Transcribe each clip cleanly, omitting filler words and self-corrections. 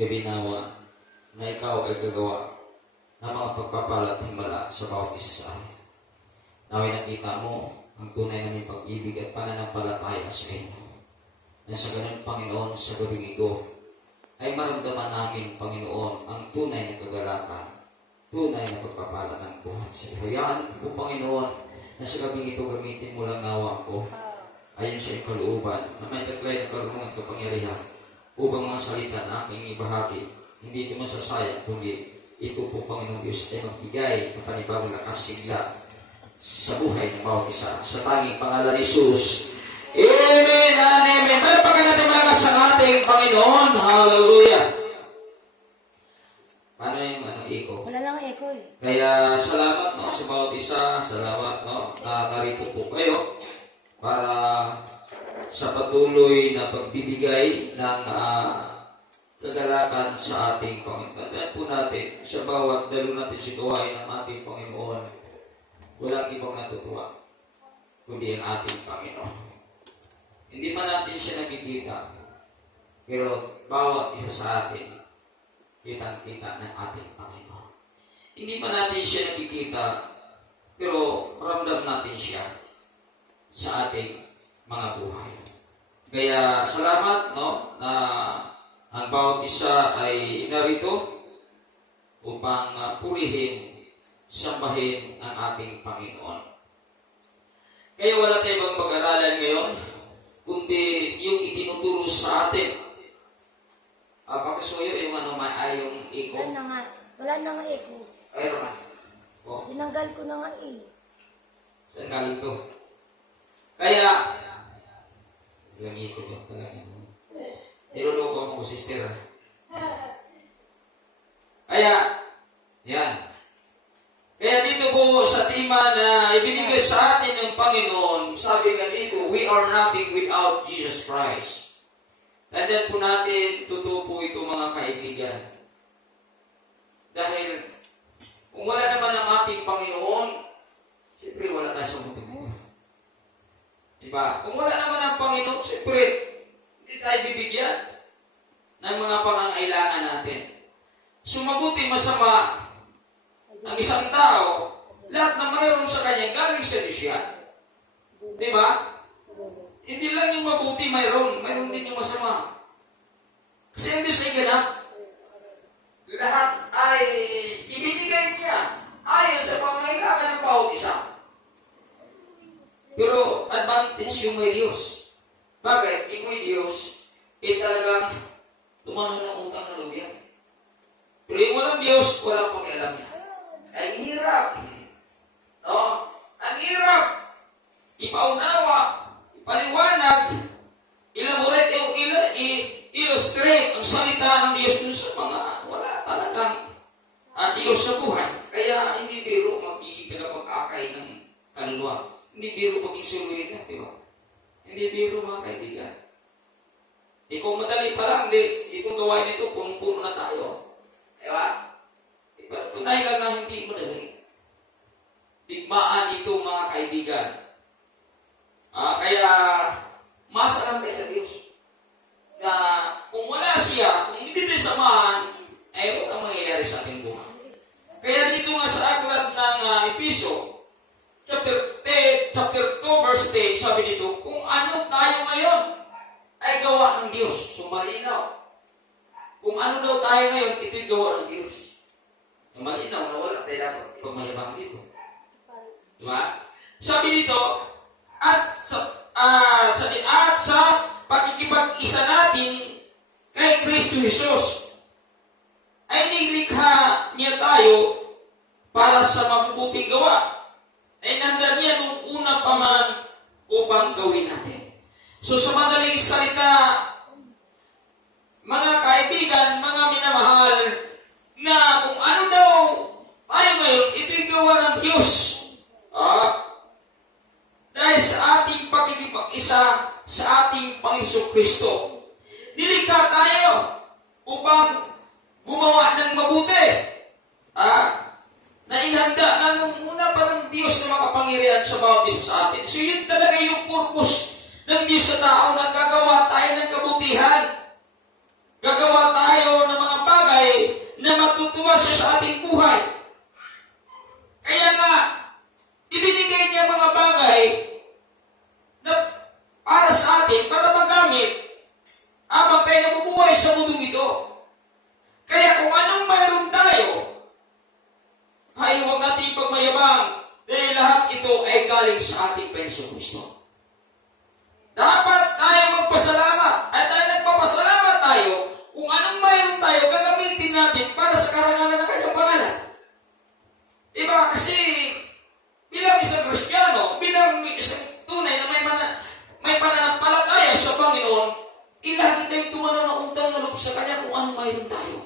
gabinawa na ikaw ay gagawa ng mga pagpapala at himala sa bawat isa sa amin. Naway nakita mo ang tunay naming pag-ibig at pananampalataya sa inyo. Na sa ganun, Panginoon, sa gabing ito, ay maramdaman namin, Panginoon, ang tunay na kagalakan, tunay na pagpapala ng buhay sa iyo. Hayaan mo, Panginoon, na sa gabing ito gamitin mo lang nawa ko, ayon sa iyong kalooban, na may taglay na karunungan at kapangyarihan, upang mga salita na aking ibahagi, hindi ito masasayang, kundi ito po, Panginoon Diyos, ay magbigay ng panibagong lakas sigla sa buhay ng bawat isa. Sa tanging pangalan ni Jesus. Amen and amen. Palapakan natin malakas ang ating Panginoon. Hallelujah. Paano yung iko? Wala lang eko eh. Kaya salamat sa bawat isa. Salamat na narito po kayo para sa patuloy na pagbibigay ng kagalakan sa ating Panginoon. Tandaan po natin sa bawat dalo natin situahin ng ating Panginoon, walang ibang natutuwa kundi ang ating Panginoon. Hindi man natin siya nakikita, pero bawat isa sa atin, kitang-kita ng ating Panginoon. Hindi man natin siya nakikita, pero ramdam natin siya sa ating mga buhay. Kaya salamat na ang bawat isa ay narito upang purihin, sambahin ang ating Panginoon. Kaya wala tayong ibang pag-aralan ngayon, kundi yung itinuturo sa atin. Pakisuyo yung yung iko. Wala na nga. Wala na nga eko. Ayun na. Tinanggal ko na nga eh. Saan galing to? Kaya, yung iko ko talaga. Niloloko mo, sister. Kaya, yan. Kaya dito po sa tema na ibinigay sa atin ng Panginoon, sabi nga dito, we are nothing without Jesus Christ. Tandaan po natin, totoo po ito mga kaibigan. Dahil, kung wala naman ang ating Panginoon, siyempre wala tayo sa mundo. Diba? Kung wala naman ang Panginoon, siyempre, hindi tayo bibigyan ng mga pangangailangan natin. Sumabuti masama, ang isang tao, lahat na mayroon sa kanya, galing sa Diyos yan. Diba? Hindi lang yung mabuti mayroon din yung masama. Kasi ang Diyos ay ganap. Lahat ay ibinigay niya ayon sa pangangailangan ng bawat isa. Pero advantage yung may Diyos. Bakit? Yung may Diyos, talagang tumanong ng utang na loob yan. Pero yung walang Diyos, walang pakialam niya. Ang hirap. No? Ang hirap. Ipaunawa, ipaliwanag, elaborate, illustrate ang salita ng Diyos dun sa mga wala talagang Diyos sa buhay. Kaya hindi biro magiging tagapag-akay ng kaluluwa. Hindi biro maging suluhin na, di ba? Hindi biro mga kaibigan. Kung madali pa lang, itong gawain ito, punong-puno na tayo. Di ba? Tunay lang na hindi madali. Digmaan ito mga kaibigan. Kaya, masa lang tayo sa Diyos. Na kung wala siya, kung hindi tayo samahan, ay wala mangyayari sa ating buhay. Kaya dito nga sa aklat ng Episo, chapter 2, verse 10, sabi dito, kung ano tayo ngayon, ay gawa ng Diyos. So, malinaw. Kung ano daw tayo ngayon, ito'y gawa ng Diyos. Yung malinaw na wala tayo dapat pagmayabang dito. Diba? Sabi dito, at sa pakikipag-isa natin kay Kristo Jesus, ay nilikha niya tayo para sa mabubuting gawa. Ay nandyan niya nung una pa man upang gawin natin. So sa madaling salita, mga kaibigan, mga minamahal, na kung ano daw tayo ngayon, ito'y gawa ng Diyos. Dahil sa ating pakikipag-isa sa ating Panginoon Kristo. Nilikha tayo upang gumawa ng mabuti. Na inhanda na nung una pa ng Diyos na makapangyarihan sa bawat isa sa atin. So yun talaga yung purpose ng Diyos sa tao na gagawa tayo ng kabutihan. Gagawa tayo ng mga bumubuhay sa mundong ito. Kaya kung anong mayroon tayo, ay huwag natin ipagmayabang dahil lahat ito ay galing sa ating Panginoong Kristo. Dapat tayo magpasalamat. At dahil nagpapasalamat tayo, kung anong mayroon tayo, gagamitin natin para sa karangalan ng kanyang pangalan. Diba? Kasi bilang isang Kristiyano, bilang isang tunay na may pananampalataya sa Panginoon, ilagi tayong tumanaw ng utang na loob sa Kanya kung anong mayroon tayo.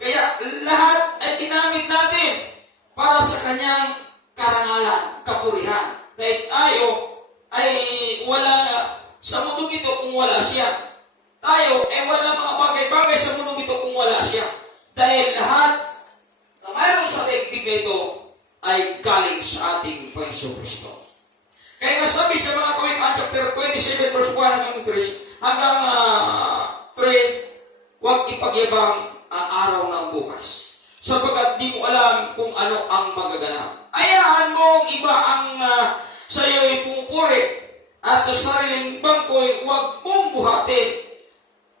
Kaya lahat ay ginamit natin para sa Kanyang karangalan, kapurihan. Dahil tayo ay walang sa mundong ito kung wala siya. Tayo ay wala mga bagay-bagay sa mundong ito kung wala siya. Dahil lahat na mayroon sa daigdig na ito ay galing sa ating Panginoong Kristo. Kaya nga sabi sa mga Kawikaan chapter 27 verse 1 hanggang 3, huwag ipagyabang ang araw ng bukas, sapagkat di mo alam kung ano ang magaganap. Ayahan mong iba ang sa iyo'y pumupuri, at sa sariling bangko'y huwag mong buhatin.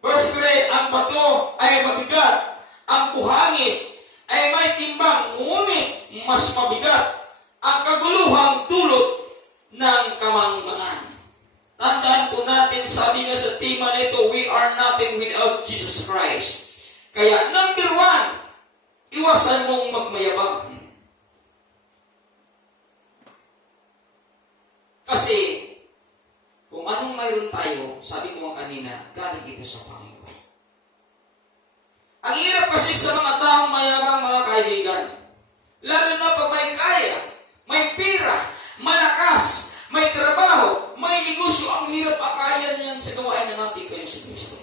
Verse 3, ang bato ay mabigat, ang buhangin ay may timbang, ngunit mas mabigat ang kaguluhang dulot ng kamangmangan. Tandaan po natin, sabi nga sa tema na ito, we are nothing without Jesus Christ. Kaya number 1, iwasan mong magmayabang. Kasi, kung anong mayroon tayo, sabi ko nga kanina, galing ito sa Panginoon. Ang hirap kasi sa mga taong mayabang, mga kaibigan, lalo na pag may kaya, may pira, malakas, may trabaho, may negosyo, ang hirap akaya niyan sa gawain ng ating Panginoon Kristo.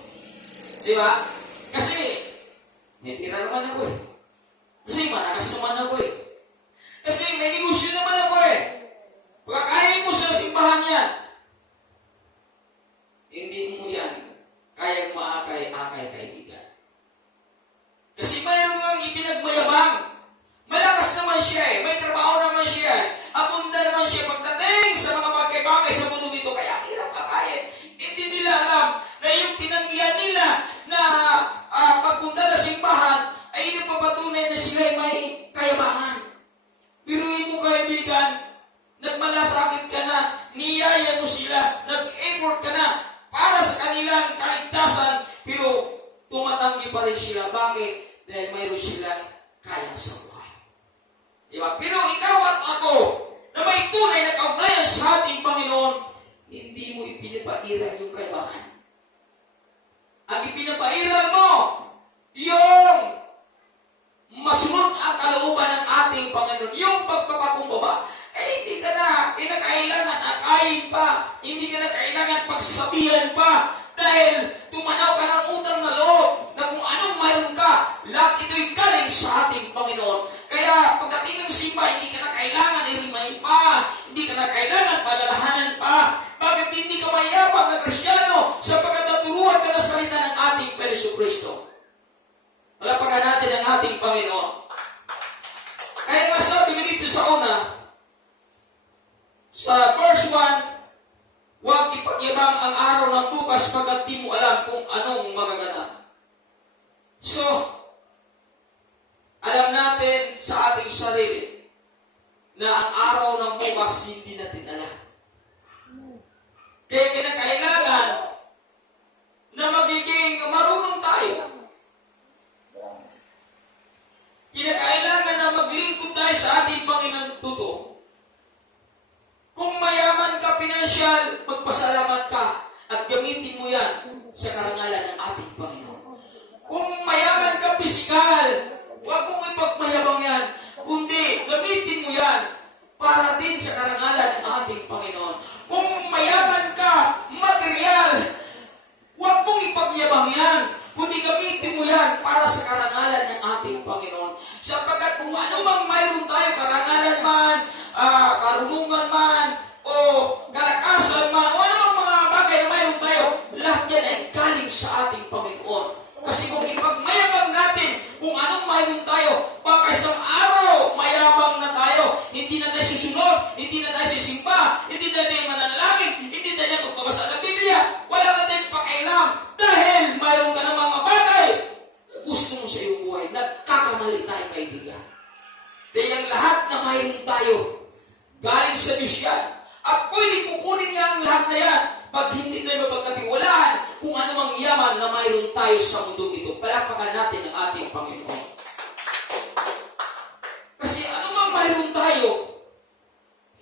Di ba? Kasi, may pira naman ako eh. Kasi malakas naman ako eh. Kasi may negosyo naman ako eh. Pagkakain mo sa simbahan yan, hindi mo yan kayang maakay-akay, kaibigan. Kasi mayroon ang ipinagmayabang. Malakas naman siya eh. May trabaho naman siya eh. Abunda naman siya pagdating sa mga bagay-bagay sa mundo ito. Kaya hirap kakain. Hindi nila alam na yung tinanggihan nila na pagpunta na simbahan ay inipapatunay na sila ay may kayabangan. Biruin mo, kaibigan, nagmalasakit ka na, niyaya mo sila, nag-effort ka na para sa kanilang kaligtasan, pero tumatanggi pa rin sila. Bakit? Dahil mayroon silang kaya sa buhay. Diba? Pero ikaw at ako, na may tunay na kaugnayan sa ating Panginoon, hindi mo ipinapairal yung kaibahan. Ang ipinapairal mo, yung masunod ang kalooban ng ating Panginoon, yung pagpapakumbaba. Kaya hindi ka na kinakailangan akayin pa, hindi ka na kailangan pagsabihan pa, dahil tumanaw ka ng utang na loob na kung anong mayroon ka, lahat ito'y galing sa ating Panginoon. Kaya pagdating ng simba, hindi ka na kailangan i-remind pa, hindi ka na kailangan palalahanan pa. Bakit hindi ka mayabang na Kristiyano? Sapagkat naturuan ka na salita ng ating Panginoon Kristo. Malapagan natin ang ating Panginoon. Kaya nga sabi dito sa una, sa verse 1, huwag ipagyabang ang araw ng bukas pagkat di mo alam kung anong magaganap. So, alam natin sa ating sarili na ang araw ng bukas hindi natin alam. Kaya kinakailangan na magiging marunong tayo. Kinakailangan na maglingkod tayo sa ating Panginoon totoo. Kung mayaman ka pinansyal, magpasalamat ka at gamitin mo yan sa karangalan ng ating Panginoon. Kung mayaman ka pisikal, huwag mong ipagmayabang yan, kundi gamitin mo yan para din sa karangalan ng ating Panginoon. Kung mayaman ka material, huwag mong ipagyabang yan, kundi gamitin mo yan para sa karangalan ng ating Panginoon. Sapagkat kung ano mang mayroon tayo, karangalan man, karunungan man, o kalakasan man, o ano mang mga bagay na mayroon tayo, lahat yan ay galing sa ating Panginoon. Kasi kung ipagmayabang natin kung anong mayroon tayo, baka isang araw mayabang na tayo, hindi na tayo susunod, hindi na tayo sisimba, hindi na tayo manalangin, hindi na tayo magbabasa ng Biblia, wala na tayong pakialam. Dahil ka ng mga bagay na gusto mo sa iyong buhay. Nagkakamali tayo, kaibigan. Dahil ang lahat na mayroon tayo, galing sa Diyos yan. At pwede kukunin niya ang lahat na yan pag hindi na mapagkatiwalaan kung ano mang yaman na mayroon tayo sa mundo ito. Palapakan natin ang ating Panginoon. Kasi ano mang mayroon tayo,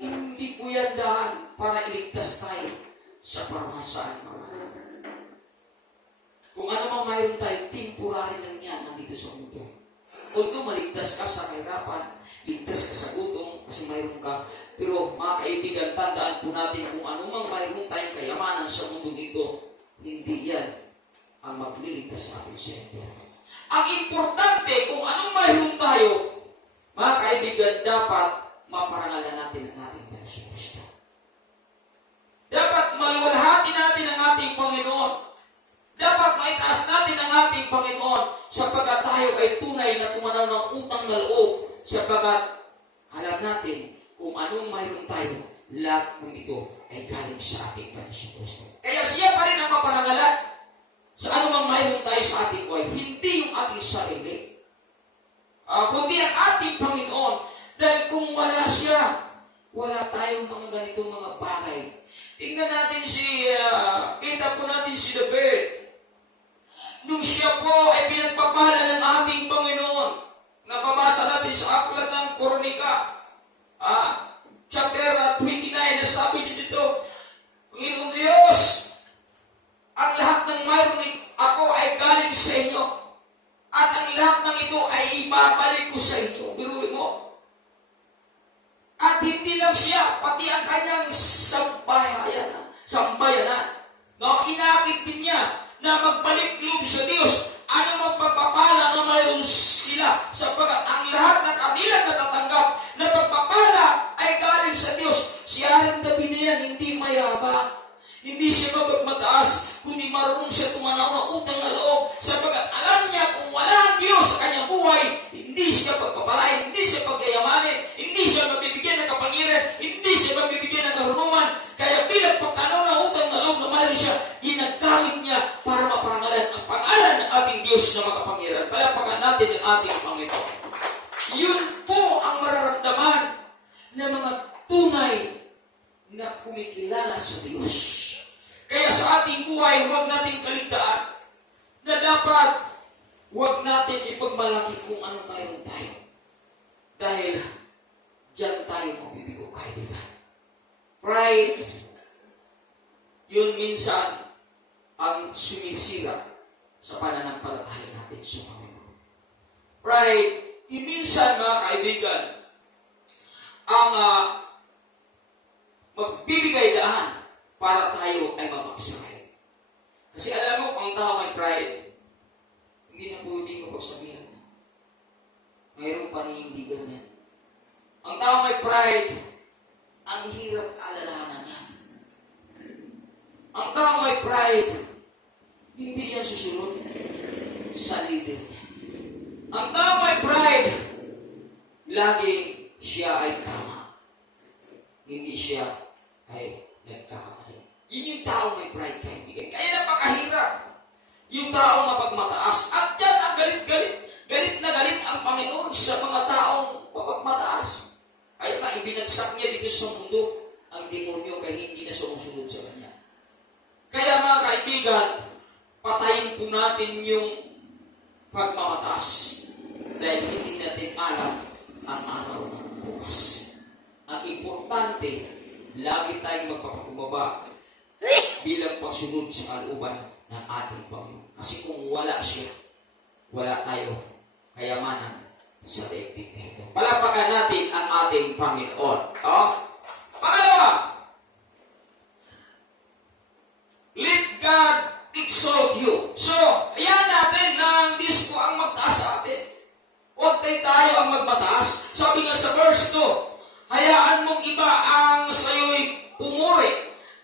hindi po yan daan para iligtas tayo sa parmasaan mga kapatid. Kung ano mang mayroon tayo, temporary lang yan nandito sa mundo. Although maligtas ka sa kahirapan, ligtas ka sa gutom, kasi mayroon ka. Pero mga kaibigan, tandaan po natin kung ano mang mayroon tayong kayamanan sa mundo nito, hindi yan ang magliligtas sa atin sa ito. Ang importante, kung anong mayroon tayo, mga kaibigan, dapat maparangalan natin ang ating Panginoon Kristo. Dapat maluwalhati natin ang ating Panginoon. Dapat maitaas natin ang ating Panginoon sapagkat tayo ay tunay na tumanaw ng utang na loob sapagkat alam natin kung anong mayroon tayo, lahat ng ito ay galing sa ating Panginoon Kristo. Kaya siya pa rin ang maparangalan sa anumang mayroon tayo sa ating buhay. Hindi yung ating sarili. Kundi ang ating Panginoon. Dahil kung wala siya, wala tayong mga ganitong mga bagay. Tingnan natin kita po natin si David. Nung siya po ay pinagpapala ng ating Panginoon, nababasa natin sa aklat ng Kronika, chapter 29, na sabi dito, Panginoon Diyos, ang lahat ng mayroon ako ay galing sa inyo, at ang lahat ng ito ay ibabalik ko sa inyo. Biruin mo. At hindi lang siya, pati ang kanyang sambayanan. No, inakit din niya na magbalik loob sa Diyos. Ano mang pagpapala na mayroon sila, sapagkat ang lahat na kanilang natatanggap na pagpapala ay galing sa Diyos. Siya rin David niyan, hindi mayabang. Hindi siya mapagmataas, kundi marunong siya tumanaw ng utang na loob, sapagkat alam niya kung wala ang Diyos sa kanyang buhay, hindi siya pagpapalain, hindi siya paggayamanin, hindi siya mabibigyan ng kapangyarihan, hindi siya mabibigyan ng karunungan. Kaya bilang pagtanaw ng utang na loob na mayroon siya, ginagamit niya para maparangalan ang pangalan ng ating Diyos na makapangyarihan. Palapakan natin ang ating Panginoon. Yun po ang mararamdaman ng mga tunay na kumikilala sa Diyos. Kaya sa ating buhay, huwag natin kaligtaan na dapat huwag natin ipagmalaki kung ano mayroon tayo. Dahil diyan tayo mabibigo, kaibigan. Pride, yun minsan ang sumisira sa pananampalataya natin sa Panginoon. Pride, minsan mga kaibigan, ang magbibigay daan para tayo ay mapagsabi. Kasi alam mo, ang tao may pride, hindi na pwedeng mapagsabihan. Mayroong paninindigan yan. Ang tao may pride, ang hirap alalahanan niya. Ang tao may pride, hindi yan susunod sa leader niya. Ang tao may pride, laging siya ay tama. Hindi siya ay nagkakamali. Yun yung tao may pride, kaibigan. Kaya napakahirap yung taong mapagmataas. At yan ang galit na galit ang Panginoon sa mga taong mapagmataas. Kaya nga, ibinagsak niya dito sa mundo ang demonyo kaya hindi na sumusunod sa kanya. Kaya mga kaibigan, patayin po natin yung pagmamataas dahil hindi natin alam ang araw ng bukas. Ang importante, lagi tayong magpapakumbaba bilang pagsunod sa kalooban ng ating Panginoon. Kasi kung wala siya, wala tayo kayamanan sa daigdig na ito. Palapakan natin ang ating Panginoon. Pangalawa, let God exalt you. So, ayan natin na ang Diyos po ang magtaas sa atin. Huwag tayo ang magmataas. Sabi nga sa verse 2, hayaan mong iba ang sa'yo'y pumuri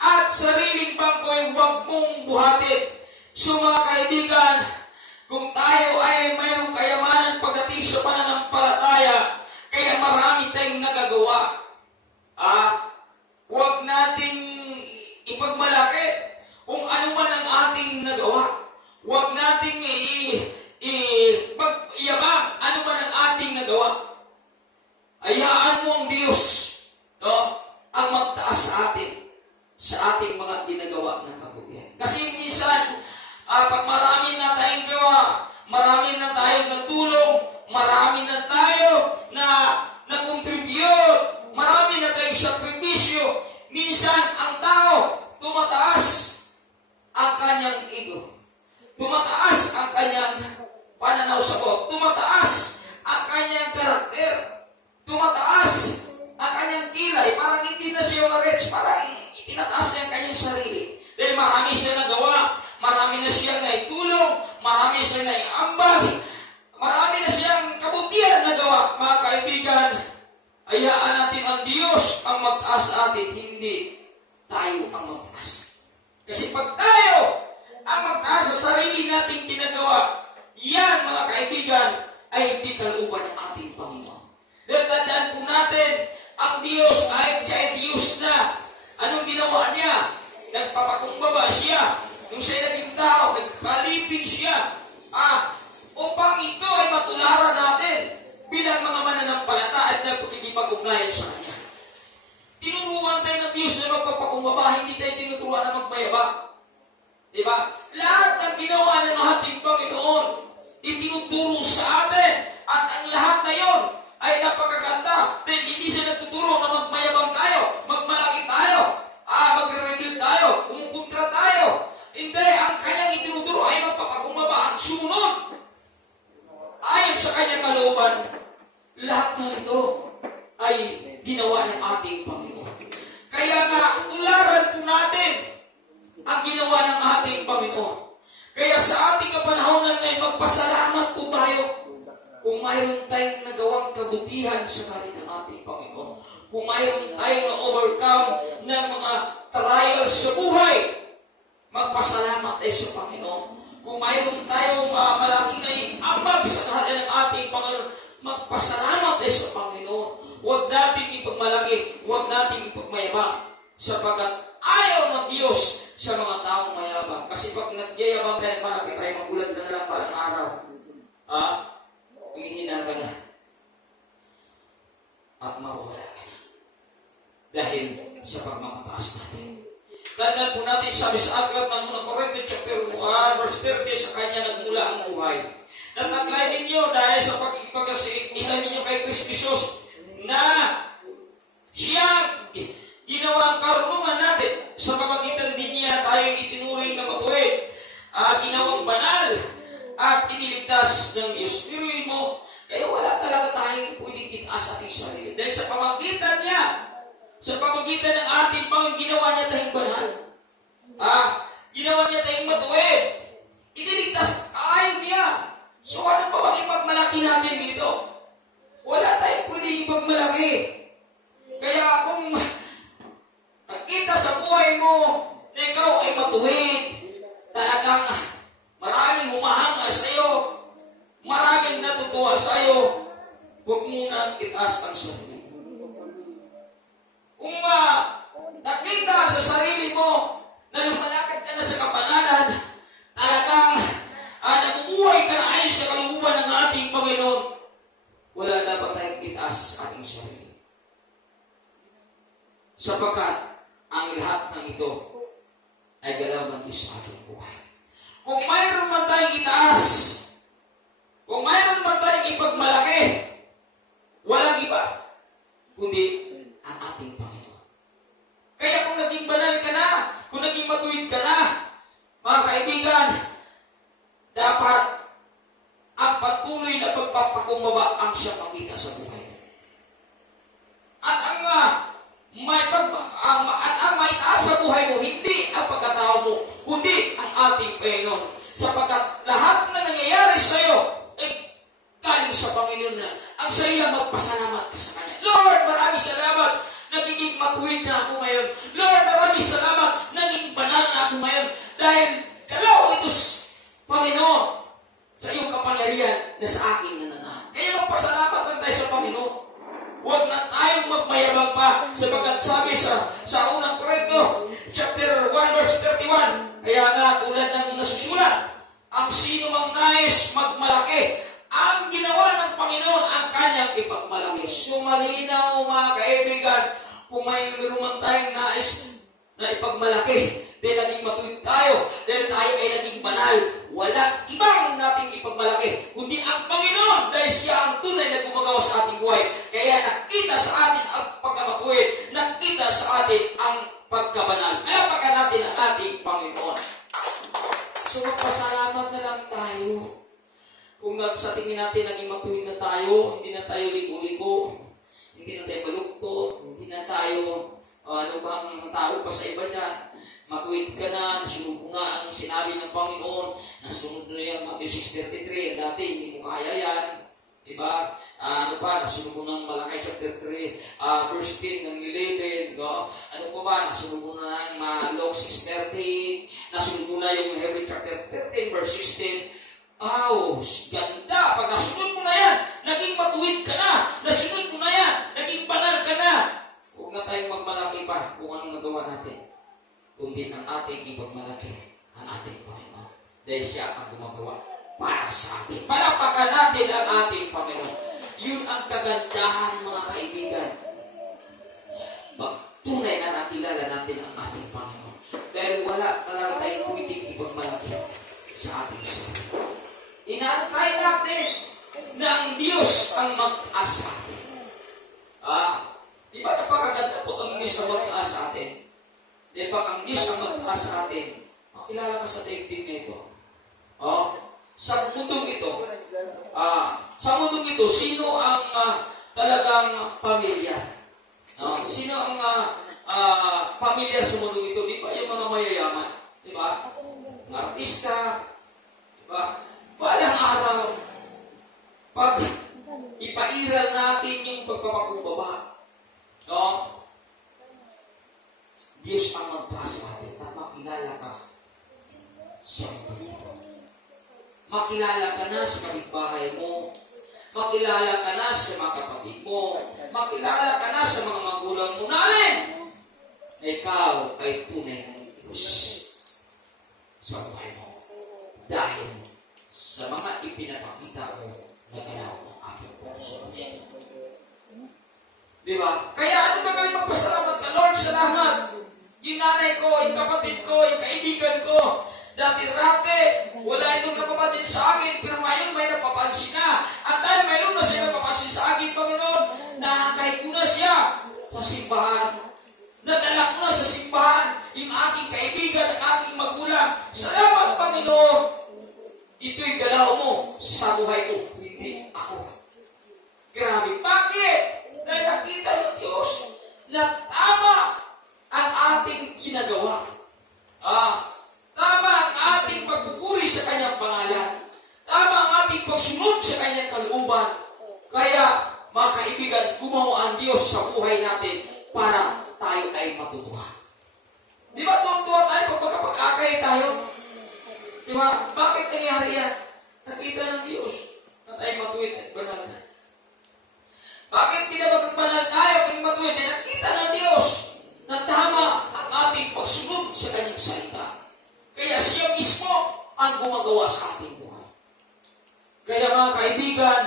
at sariling bangko'y huwag mong buhatin. So mga kaibigan, kung tayo ay mayroong kayamanan pagdating sa pananampalataya, kaya marami tayong nagagawa, huwag nating ipagmalaki kung ano man ang ating nagawa. Huwag nating pag-iyabang ano man ang ating nagawa. Hayaan mo ang Diyos, no, ang magtaas sa atin sa ating mga ginagawa ng kabutihan. Kasi minsan, pag marami na tayong gawa, marami na tayong natulong, marami na tayo na nag-contribute, marami na tayong sakripisyo, minsan ang tao tumataas ang kanyang ego. Tumataas ang kanyang pananaw sa Diyos. Tumataas ang kanyang karakter. Tumataas ang kanyang kilay. Parang hindi na siya ma-reach. Parang itinataas niya ang kanyang sarili. Dahil marami siya nagawa. Marami na siyang naitulong. Marami siyang naiambag. Marami na siyang kabutihan nagawa. Mga kaibigan, hayaan natin ang Diyos ang magtaas sa atin. Hindi tayo ang magtaas. Kasi pag tayo ang magtaas sa sarili nating ginagawa, yan mga kaibigan ay hindi kalooban ng ating Panginoon. Dahil tandaan po natin, ang Diyos kahit siya ay Diyos na, anong ginawa niya? Nagpapakumbaba siya. Nung siya naging tao, nagpalipin siya. Upang ito ay matularan natin bilang mga mananampalata at nagpakikipag-ugnayan sa Kanya. Tinuruan tayo ng Diyos na magpapakumbaba, hindi tayo tinuturuan na magmayabang. Diba? Lahat ng ginawa ng ating Panginoon, itinuturo sa atin. At ang lahat na yon ay napakaganda. Dahil hindi siya nagtuturo na magmayabang tayo, magmalaki tayo, magre-reveal tayo, kumukontra tayo. Hindi, ang kanyang itinuturo ay magpapakumbaba at sumunod. Ayon sa kanyang kalooban, lahat na ito ay ginawa ng ating Panginoon. Kaya nga, tularan po natin ang ginawa ng ating Panginoon. Kaya sa ating kapanahonan ngayon, magpasalamat po tayo kung mayroon tayong nagawang kabutihan sa karin ng ating Panginoon. Kung mayroon tayong na-overcome ng mga trials sa buhay, magpasalamat tayo sa Panginoon. Kung mayroon tayong malaking naiambag sa karin ng ating Panginoon, magpasalamat tayo sa Panginoon. Huwag natin ipagmalaki, huwag natin ipagmayabang, sapagkat ayaw ng Diyos sa mga taong mayabang. Kasi pag nagyayabang ka ng malaki tayo, magulat ka na lang parang araw. Umihina ka na. At mawawala ka na. Dahil sa pagmamataas natin. Tandaan po natin, sabi sa aklat ng unang Corintians chapter 1, verse 30, sa kanya nagmula ang buhay. Nataglay ninyo dahil sa pagkikipag-isa ninyo kay Kristo Jesus na siyang ginawang karunungan natin sa pamagitan din niya tayo itinuring na matuwid, ginawang banal at iniligtas ng Diyos. Piruin mo, kaya wala talaga tayong pwedeng itaas ating sarili. Dahil sa pamagitan niya, sa pamagitan ng ating Panginoon, ginawa niya tayong banal. Ginawa niya tayong matuwid. Iniligtas tayo niya. So ano pa bang ipagmalaki natin dito? Wala tayong pwedeng ipagmalaki. Kaya kung nakita sa buhay mo na ikaw ay matuwid, talagang maraming humahanga sa iyo, maraming natutuwa sa iyo, huwag muna itaas ang sarili. Kung nakita sa sarili mo na lumalakad ka na sa kapanalan, talagang namumuhay ka na ayon sa kalooban ng ating Panginoon, wala dapat tayong itaas ating sarili. Sapagkat ang lahat ng ito ay galaw ng Diyos sa ating buhay. Kung mayroon man tayong itaas, kung mayroon man tayong ipagmalaki, walang iba, kundi ang ating Panginoon. Kaya kung naging banal ka na, kung naging matuwid ka na, mga kaibigan, dapat ang patuloy na pagpapakumbaba ang siyang makita sa buhay. At ang maitaas sa buhay mo, hindi ang pagkatao mo, kundi ang ating Panginoon. Sapagkat lahat na nangyayari sa iyo ay galing sa Panginoon na. Ang sa iyo lang magpasalamat ka sa Kanya. Lord, maraming salamat. Nagiging matuwid na ako ngayon. Lord, maraming salamat. Naging banal na ako ngayon. Dahil kalaw ito, Panginoon, sa iyong kapangyarihan na sa akin nananahan. Kaya magpasalamat lang tayo sa Panginoon. Huwag na tayong magmayabang pa, sapagkat sabi sa unang Korinto, chapter 1, verse 31, kaya nga tulad ng nasusulat, ang sino mang nais magmalaki, ang ginawa ng Panginoon ang kanyang ipagmalaki. So malinaw mga kaibigan, kung may meron tayong nais na ipagmalaki, dahil naging matuwid tayo, dahil tayo ay naging banal, walang ibang nating ipagmalaki, kundi ang Panginoon, dahil siya ang tunay na gumagawa sa ating buhay. Kaya nakita sa atin ang pagkamatuwid, nakita sa atin ang pagkabanal. Kaya pagka natin ang ating Panginoon. So magpasalamat na lang tayo. Kung sa tingin natin naging matuwid na tayo, hindi na tayo ligo-ligo, hindi na tayo malukto, hindi na tayo ano bang tao pa sa iba dyan. Matuwid ka na, nasunod mo na ang sinabi ng Panginoon, nasunod na yan Matthew 6:33, dati hindi mo kaya yan. Diba? Ano pa, nasunod mo ng Malakay chapter 3, verse 10 ng 11, no? Ano pa ba, nasunod mo na ng Luke 6:30, nasunod mo na yung Hebrew chapter 13, verse 16. Ganda! Pag nasunod mo na yan, naging matuwid ka na, nasunod mo na yan, naging banal ka na. Huwag na tayong magmalaki pa kung anong nagawa natin, kundi ang ating ipagmalaki, ang ating Panginoon. Dahil siya ang gumagawa para sa atin. Palapakan natin ang ating Panginoon. Yun ang kagandahan, mga kaibigan. Tunay na nakilala natin ang ating Panginoon. Dahil wala talaga tayong pwedeng ipagmalaki sa ating sarili. Inaantay natin na ang Diyos ang mag-taas sa atin. Di ba napakaganda po ang Diyos ang mag-taas sa atin? Di ba ang Diyos ang mag-taas sa atin? Makilala ka sa daigdig na ito. Sa mundong ito, sino ang talagang pamilya? Sino ang pamilya sa mundong ito? Di ba yung mga mayayaman? Di ba? Ang artista, di ba? Walang araw, pag ipairal natin yung pagpapakumbaba, Diyos ang magtaas sa atin at makilala ka sa mundo ito. Makilala ka na sa kapitbahay mo, makilala ka na sa mga kapatid mo, makilala ka na sa mga magulang mo natin na ikaw ay tunay ng Diyos sa buhay mo. Dahil sa mga ipinapakita mo na ganaw ng ating Panginoon Kristo. Di ba? Kaya ano ba kami magpasalamat ka, Lord, sa lahat? Yung nanay ko, yung kapatid ko, yung kaibigan ko, dati-rate, wala itong napapansin sa akin, pero ngayon may napapansin na. At dahil mayroon na siya napapansin sa akin, Panginoon, nakakay ko na siya sa simbahan. Nadala ko na sa simbahan yung aking kaibigan, ang aking magulang. Salamat, Panginoon. Ito'y galaw mo sa buhay ko, hindi ako. Grabe. Bakit? Dahil nakita ng Diyos na tama ang ating ginagawa. Tama ang ating pagpupuri sa kanyang pangalan. Tama ang ating pagsunod sa kanyang kalooban. Kaya, mga kaibigan, gumawa ang Diyos sa buhay natin para tayo ay matutuwa. Di ba tuwa tayo pagkakapag-akay tayo? Diba? Bakit nangyari yan? Nakita ng Diyos na tayo matuwid at banal na. Bakit pinabagbanal tayo kung matuwid? Nakita ng Diyos na tama ang ating pagsunod sa kanyang salita. Kaya siya mismo ang gumagawa sa ating buhay. Kaya mga kaibigan,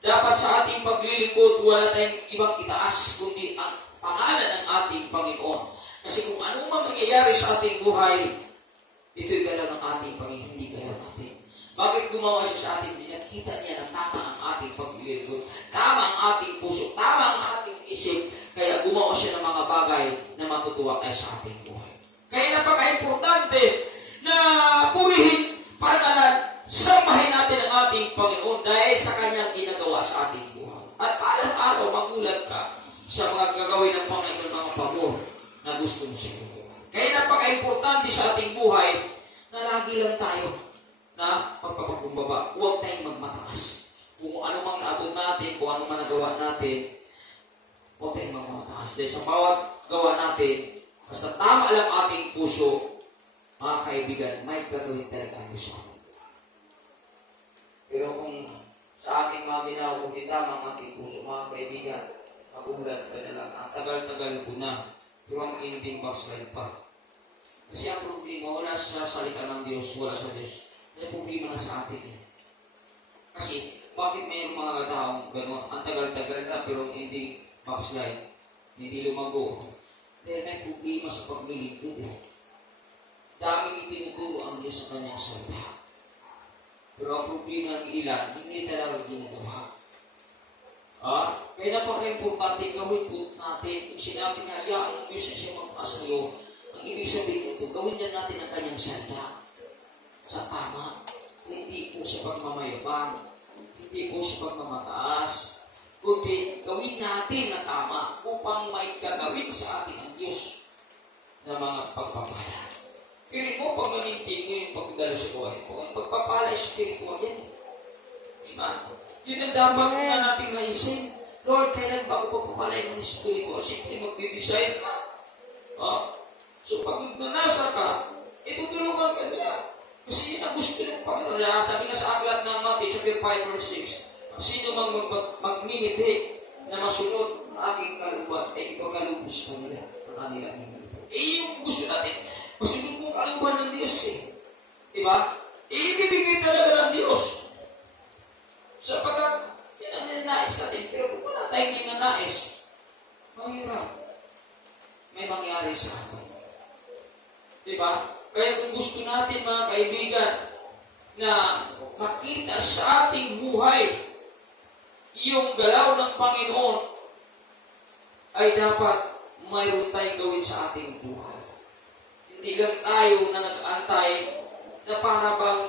dapat sa ating paglilingkod, wala tayong ibang itaas kundi ang pangalan ng ating Panginoon. Kasi kung ano man mangyayari sa ating buhay, ito'y galaw ng ating Panginoon, hindi galaw natin. Bakit gumawa siya sa atin? Nakita niya na tama ang ating paglilingkod, tama ang ating puso, tama ang ating isip, kaya gumawa siya ng mga bagay na matutuwa tayo sa ating buhay. Kaya napaka-importante na purihin, panalan, samahin natin ang ating Panginoon dahil sa kanyang ginagawa sa ating buhay. At araw-araw magulat ka sa mga gagawin ng Panginoon, mga pabor na gusto mo sa buhay. Kaya napaka-importante sa ating buhay na lagi lang tayo na pagpapakumbaba. Huwag tayong magmataas. Kung ano mang naabot natin, kung ano man nagawa natin, huwag tayong magmataas. Dahil sa bawat gawa natin, basta tama lang ating puso, mga kaibigan, may gagawin talaga ang Diyos sa atin. Pero kung sa ating mga binaw, kung di tama ang ating puso, mga kaibigan, magulat ka na lang. Ang tagal-tagal ko na. Pero ang ending backslide pa. Kasi ang problema, wala sa salita ng Diyos, wala sa Diyos. May problema sa atin eh. Kasi, bakit may mga taong gano'n? Ang tagal-tagal na pero hindi backslide, hindi lumago. Dahil may problema sa paglilingkod eh. Daming itinuturo ang Diyos sa kanyang salita. Pero ang problema ng ilan, hindi talaga ginagawa. Kaya napaka-importante gawin po natin. Kung sinabi niya, hayaan ng Diyos na siya magpaas sa'yo, ang ibig sabihin ito, gawin niya natin ang kanyang salita sa tama. Hindi po sa pagmamayabang, hindi po sa pagmamataas, kundi gawin natin na tama upang may gagawin sa atin ang Diyos na mga pagpapala. Pero mo, pag manintin mo yung pagdala sa buhay mo, ang pagpapala spiritual yan eh. Diba? Yun ang dapat na natin naisip. Lord, kailan ba ako pagpapalain ng spiritual? Siyempre, magdi-decide ka. So, pag nanasa ka, itutulungan ka niya. Kasi yun ang gusto ng Panginoon. Sabi nga sa aklat ng Matthew, chapter 5, verse 6, sino mang magminiti na masunod ng aking kaluban, ay ipagkalubos ka nila ang kanilang minuto. Yung gusto natin, masunod mo kaluban ng Diyos eh. Diba? Ibibigay talaga ng Diyos. Sapagkat, yan ang ninanais natin. Pero kung wala tayong ninanais, mahirap. May mangyari sa atin. Diba? Kaya kung gusto natin mga kaibigan na makita sa ating buhay yung galaw ng Panginoon ay dapat mayroon tayong gawin sa ating buhay. Hindi lang tayo na nag-aantay na para bang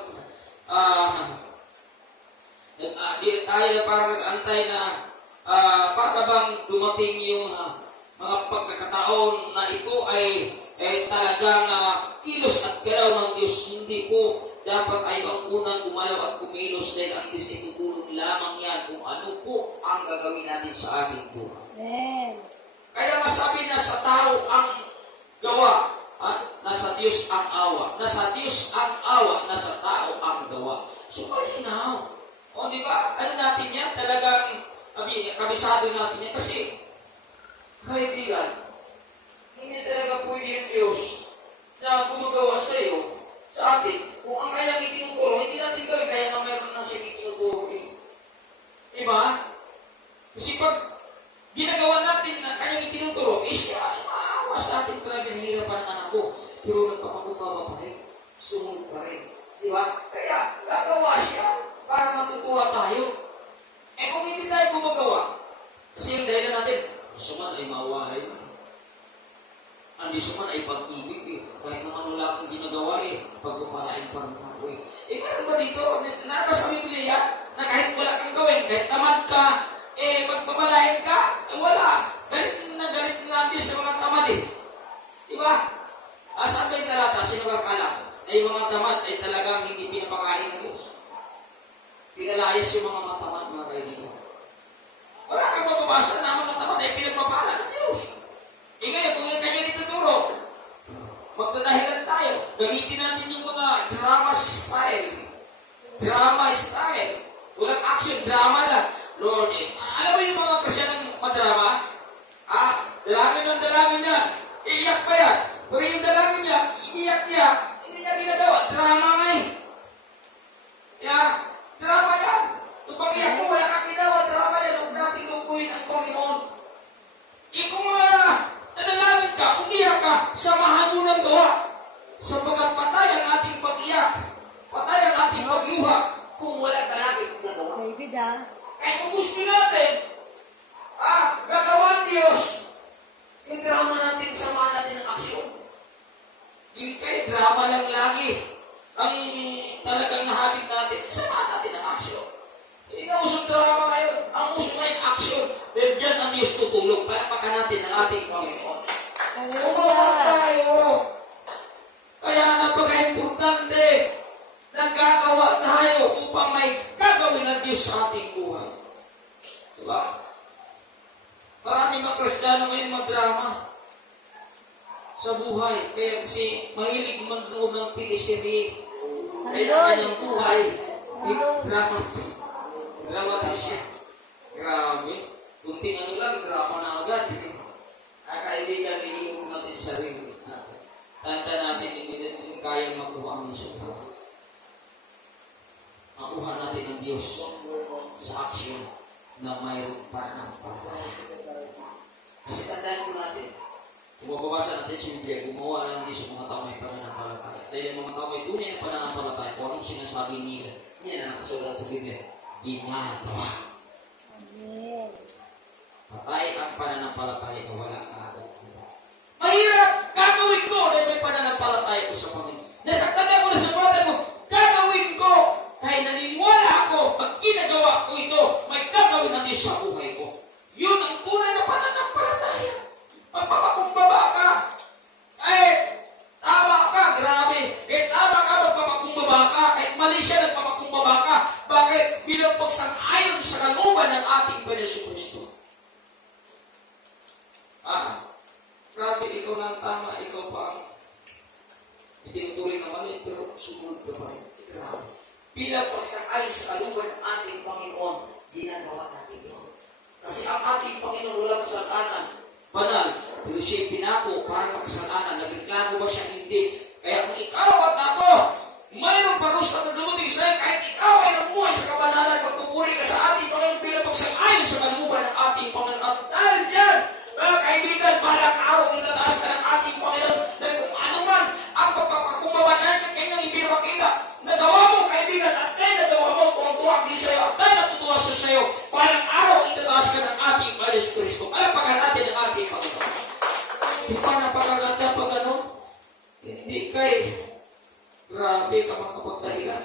hindi tayo na parang nag-aantay na para bang dumating yung mga pagkakataon na ito ay talagang kilos at galaw ng Diyos. Hindi po dapat ay ang unang gumalaw at kumilos dahil ang Diyos ay tutulong lamang yan kung ano po ang gagawin natin sa ating buhay. Amen. Kaya masabi na sa tao ang gawa, nasa Diyos ang awa. Nasa Diyos ang awa, nasa tao ang gawa. So, malinaw. O, di ba? Ano natin yan? Talagang kabisado natin yan. Kasi, kaibigan, hindi talaga pwede yung Diyos na gumagawa sa iyo, sa atin. Kung ang kanyang itinuturo, hindi natin gawin, kaya na mayroon na siya itinuturo. Diba? Kasi pag ginagawa natin na kanyang itinuturo, siya ay maawa sa atin. Talaga nahihirapan ang anak ko. Pero nagpapakumbaba pa rin. Sumunod pa rin. Diba? Kaya gagawa siya para matutuwa tayo. Kung hindi tayo gumagawa, kasi yung dahilan natin, suman ay mawahay. Ang suman ay pag-ibig eh. Kahit naman wala akong ginagawa eh. Pagpapalain pa rin ako eh. Meron ba dito? Nabas sa Biblia na kahit wala kang gawin, kahit tamad ka, pagpapalain ka, wala. Galit natin sa mga tamad eh. Diba? Saan ba yung talata? Sino kakala? Na yung mga tamad ay talagang hindi pinapakain ng Diyos. Pinalayas yung mga matamad, mga kaibigan. Wala kang mababasa na mga tamad ay pinagpapala ng Diyos. Ngayon, kung yung kanya ituturo, magdadahilan tayo. Gamitin natin yung mga drama style. Drama style. Walang action, drama lang. Lord, alam mo yung mga kasya ng madrama? Dalangin niya. Iiyak pa yan. Pero yung dalangin niya, iiyak niya. Hindi niya ginagawa. Drama nga eh. Drama yan. Kung pag-iyak mo, wala kang ginawa. Drama yan. Huwag natin lupuin ang Panginoon. Kung nanalangin ka, umiyak ka, samahan mo ng gawa. Sapagkat patay ang ating pag-iyak. Patay ang ating pagluha kung wala ka natin na gawa. David Kaya kung gusto natin, gagawa ang Diyos, yung drama natin, samahan natin ng aksyon. Yung kaya drama lang lagi ang talagang nahatid natin, samahan natin ng aksyon. Hindi na usong drama ngayon. Ang usong ngayon, aksyon. Dahil dyan ang Diyos tutulong. Palakpakan natin ang ating Panginoon. Umawag tayo. Kaya napaka-importante nagkakawa tayo upang may gagawin ng Diyos sa ating buhay. Diba? Marami mga Kristiyano ngayon magdrama sa buhay. Kaya kasi mahilig mag-room ng teleserye. Kaya ang kanyang buhay, drama. Drama siya. Grabe. Kunting ano lang, drama na agad. Kaibigan, iinom natin sarili natin. Tanda natin, hindi natin kaya makuha ang isang tao. makuha natin ng Diyos sa aksyon na mayroon pananampalataya. Kasi tandaan ko natin, kung mababasa natin sa Biblia, gumawa lang din sa mga tao may pananampalataya. Dahil yung mga tao may tunay na pananampalataya, kung anong sinasabi nila, yan ang nakasulat sa Biblia, ginagawa. Amen. Patay ang pananampalataya na wala ka agad. Mahirap! Gagawin ko dahil may pananampalataya ko sa Panginoon. Nasaktan ako na sa bata ko, gagawin ko! Kaya naniniwala ako, pag ginagawa ko ito, may gagawin natin sa buhay ko. Yun ang tunay na pananampalataya. Magpapakumbaba ka. Tama ka, grabe. Tama ka, magpapakumbaba ka. Mali siya, nagpapakumbaba ka. Bakit? Bilang pagsang-ayon sa kalooban ng ating Panginoon Kristo. Grabe, ikaw na ang tama, ikaw pa ang itinutuloy na mali, pero sumunod ka pa rin. Grabe. Bilang pagsang-ayon sa kalooban ng ating Panginoon, ginagawa natin yun. Kasi ang ating Panginoon walang kasalanan. Banal, pero siya'y pinako para makasalanan. Nagreklamo ba siya? Hindi. Kaya kung ikaw at ako, mayroong parusa na dumating sa'yo, kahit ikaw ay namuhay sa kabanalan, magpupuri ka sa ating Panginoon bilang pagsang-ayon sa kalooban ng ating Panginoon. At dahil dyan, mga kaibigan, parang araw itataas ka ng ating Panginoon. Dahil kung ano man ang pagpapakumbaba natin kanyang ipinapakita, nagawa mo, kaibigan, at dahil nagawa mo, kung tuwag din sa'yo, at dahil natutuwa siya sa'yo, parang araw itataas ka ng ating Panginoon Kristo. Palapakan natin ang ating Panginoon. Hindi pa napakaganda pag ano? Hindi kay grabe ka makapagdahilan.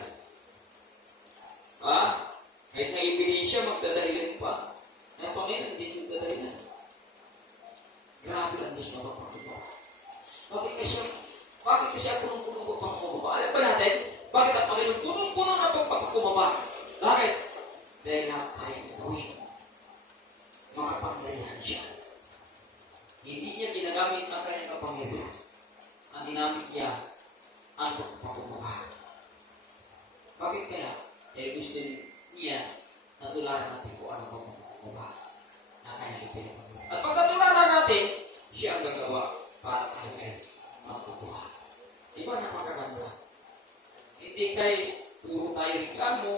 Kahit na ibigay magdadahilan pa. Ang Panginoon, hindi magdadahilan. Grabe ang Diyos na magpapagawa. Bakit kasi ang punong-punong pagpapakubaba? Alam ba natin? Bakit ang Panginoon punong-puno na pagpapakubaba? Bakit? Dahil lang kaya gawin. Makapangyarihan siya. Hindi niya ginagamit ang kanyang kapangyarihan. Ang ginamit niya ang pagpapakubaba. Bakit kaya? Gusto niya na tularan natin kung ano pagpapakubaba na kanyang ipinapakubaba. At pagkatularan natin, siya ang gagawa para tayo ay matutuwa. Di ba napakaganda? Hindi kay puro tayo reklamo,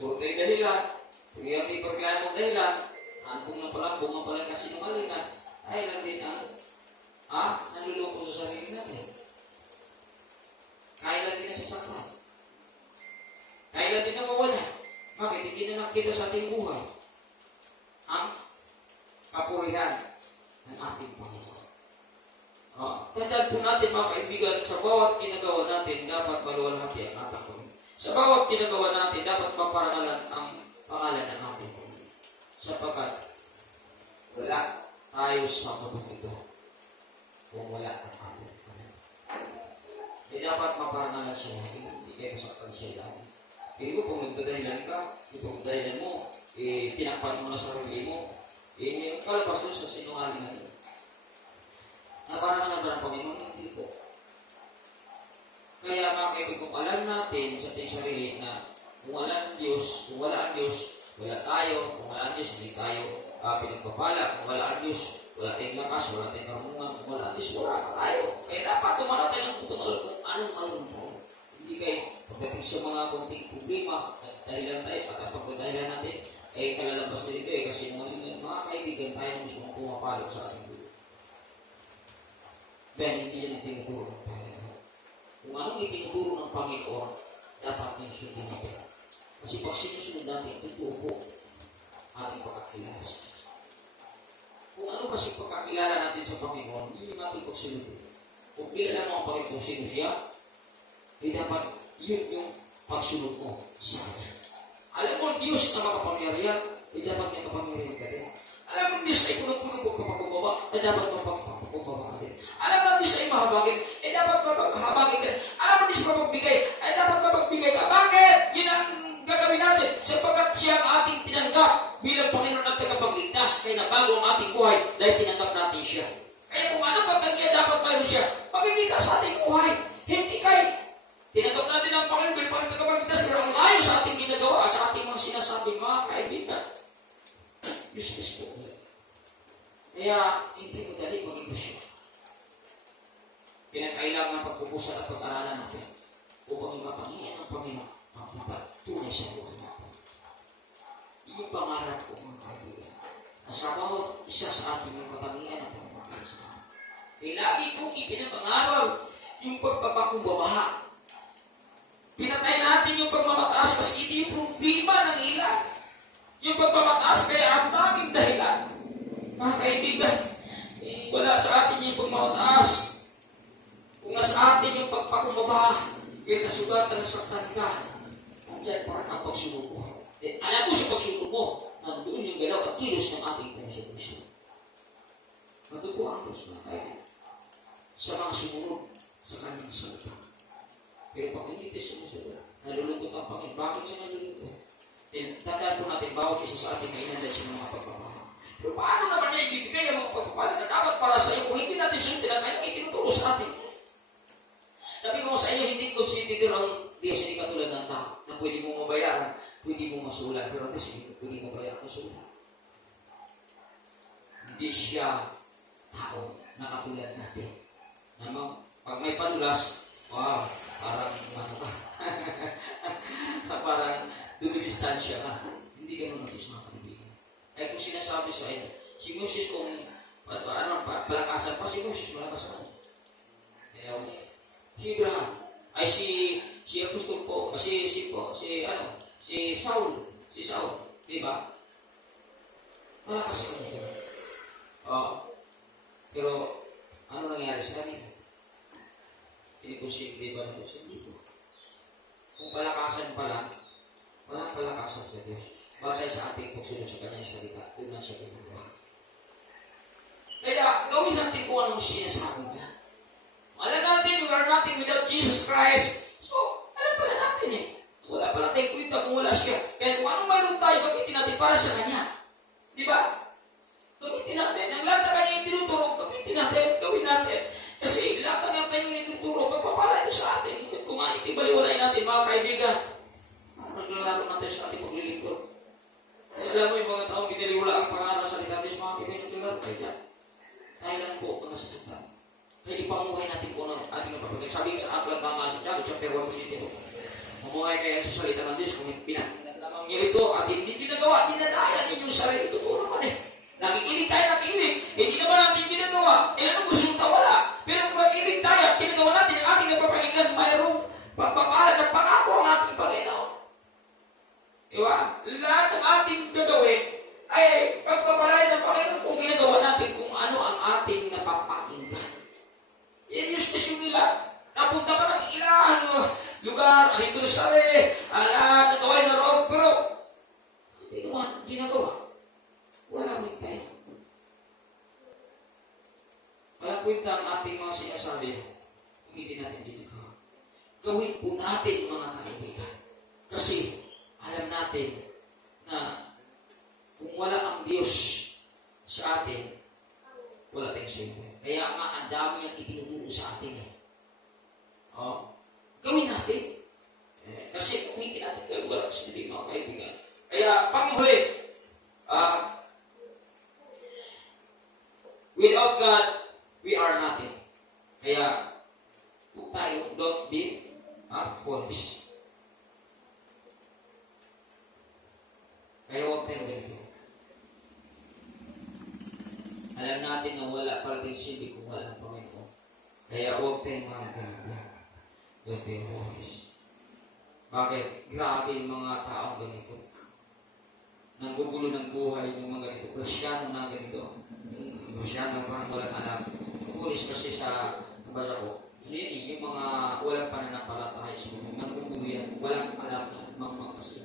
puro tayo dahilan, puro yung may pagkano dahilan, handong na palang, bunga palang kasinungalingan, ay lang din ang naluloko sa sarili natin. Kaya lang din na sasaktan. Kaya lang din na mawala. Bakit? Hindi na nakita sa ating buhay ang kapurihan ng ating Panginoon. Tandaan po natin mga kaibigan, sa bawat ginagawa natin, dapat maluwalhati ang ating Panginoon. Sa bawat ginagawa natin, dapat maparangalan ang pangalan ng ating Panginoon. Sapagkat wala tayo sa mundo ito kung wala ang ating Panginoon. Dapat maparangalan siya lagi, hindi kayo masaktan siya lagi. Hindi mo kung nagdadahilan ka, kung nagdadahilan mo, tinakpan mo na sa sarili mo, may kalabas doon sa sinungalingan natin. Naparangalan ba ng Panginoon? Hindi po. Kaya mga kaibigan, kung alam natin sa ating sarili na kung wala ang Diyos, wala tayo, kung wala ang Diyos, hindi tayo pinagpapala, kung wala ang Diyos, wala tayong lakas, wala tayong karunungan, kung wala ang Diyos, wala ka tayo. Kaya dapat tumanap tayo ng putunal kung anong mayroon tayo. Hindi kayo, pagdating sa mga konting problema, dahilan tayo, at pagkadahilan natin, kalalabas na dito kasi mga kaibigan tayo gusto mong pumapalog sa ating buhay. Dahil hindi yan itinuturo ng Panginoon. Kung anong itinuturo ng Panginoon, dapat niyang sundin natin. Kasi pag sinusunod natin, ito po ating pagkakilala sa Diyos. Kung ano kasi pagkakilala natin sa Panginoon, yun natin pagsunod. Kung kilala mo ang Panginoon kung sino siya, dapat yun yung pagsunod mo sa Kanya. Alam mo, Diyos na makapangyarihan, dapat may kapangyarihan ka din. Alam mo, Diyos ay punong-punong pagpapakubaba, dapat mapagpapakubaba ka din. Alam mo, Diyos ay mahabagin, dapat mapaghabagin ka din. Alam mo, Diyos mapagbigay, dapat mapagbigay ka. Bakit? Yun ang gagawin natin, sapagkat siya ang ating tinanggap bilang Panginoon at tagapagligtas, kaya nabago ang ating buhay dahil tinanggap natin siya. Kaya kung ano pagkagya dapat mayroon siya, magkikita sa ating buhay. Hindi kay tinanggap natin ang Panginoon bilang tagapagligtas, pero ang layo sa ating ginagawa, sa ating mga sinasabi, mga kaibigan, useless po. Kaya, hindi mo dali mag-impresyon. Pinakailangan pagpupusan at pag-aralan natin upang yung kapangyarihan ng Panginoon makita tunay tunay sa buhay natin. Yung pangarap ko, mga kaibigan, na sa bawat isa sa atin yung katangian ng pamamagitan sa atin. Kaya lagi kong ipinapangaral yung pagpapakumbaba. Pinatay natin yung pagmamataas kasi ito yung problema ng ilan. Yung pagmamataas kaya ang daming dahilan. Mga kaibigan, kung wala sa atin yung pagmamataas, kung nasa atin yung pagpakumbaba, kaya nasugatan na saktan ka, nandiyan para kang pagsulog mo. Alam mo sa pagsulog mo, nandoon yung galaw at kilos ng ating Panginoon Kristo. Matutuwa ang Diyos mga kaibigan sa mga sumunod sa kanyang salita. Pero pag hindi tayo sumusunod, nalulungkot ang Panginoon. Bakit siya nalulungkot? Tandaan po natin, bawat isa sa atin na inandan siya ng mga pagpapahal. Pero paano naman niya ibibigay ang mga pagpapahal na dapat para sa iyo kung hindi natin sundin ang kanyang itinuturo sa atin? Sabi ko sa inyo, hindi consider ang Diyos hindi katulad ng tao na pwede mo mabayaran, pwede mo masulat. Pero ang Diyos hindi pwede mo mabayaran masulat. Hindi siya tao na katulad natin. Namang, pag may panulas, wow, parang ano ka. Parang dumidistansya ka. Hindi ganun ang Diyos mga kaibigan. Kaya kung sinasabi sa inyo, si Moses kung palakasan pa, si Moses malakasan. Kaya si Abraham, ay si Apostol po, si Saul, di ba? Malakas ka niya. Pero, ano nangyari sa kanila? Pinikonsider ba ng Diyos? Hindi po. Kung palakasan pa lang, walang palakasan sa Diyos. Batay sa ating pagsunod sa kanyang salita, doon na siya gumagawa. Kaya, gawin natin kung anong sinasabi niya. Alam natin, we are nothing without Jesus Christ. So, alam pala natin eh. Wala pala tayong kwenta kung wala siya. Kaya kung anong mayroon tayo, gamitin natin para sa kanya. Di ba? Gamitin natin. Ang lahat na kanya yung tinuturo, gamitin natin, gawin natin. Kasi lahat na tayo yung tinuturo, magpapala ito sa atin. Kung ibaliwalay natin, mga kaibigan, naglalaro natin sa ating paglilingkod. Kasi alam mo yung mga taong biniliwala ang pangalan sa salita Diyos, mga kaibigan, naglalaro kayo dyan. Tayo lang po ang nasasaktan. Kaya ipamuhay natin kung ano ating napapagay. Sabi sa aklat ng Santiago, chapter 1, verse 22. Mamuhay kayo sa salita ng Diyos kung pinakinggan lamang niyo ito at hindi ginagawa, dinadaya ninyong sarili. Tuturo naman eh. Nakikinig tayo, nakikinig. Hindi naman natin ginagawa. Anong resulta? Wala. Pero kung nakikinig tayo at ginagawa natin ang ating napapakinggan, mayroong pagpapalag at pangako ang ating Panginoon. Diba? Lahat ng ating gagawin ay pagpapalay ng Panginoon kung ginagawa natin kung ano ang ating napapakinggan. Yan yung station nila. Napunta pa ng ilang lugar, Jerusalem, nagaway na roon, pero hindi naman ginagawa. Wala rin tayo. Walang kwenta ang ating mga sinasabi, hindi natin ginagawa. Gawin po natin mga kaibigan. Kasi alam natin na kung wala ang Diyos sa atin, wala tayong sayo. Kaya nga, ang dami ang itinuturo sa atin eh. Gawin natin. Kasi kung hindi natin gawin, wala kasi hindi mga kaibigan. Kaya, panghuli, without God, we are nothing. Kaya, kung tayo, don't be foolish. Kaya huwag tayong ganito. Alam natin na wala para din silbi kung wala ang Panginoon. Kaya huwag tayong mga ganito. Don't be foolish. Bakit? Grabe yung mga taong ganito. Nanggugulo ng buhay ng mga ganito. Kristyano na ganito. Kristyano parang walang alam. Foolish kasi sa nabasa ko. Yung mga walang pananampalataya sa buhay. Nanggugulo yan. Walang alam na mga kasi.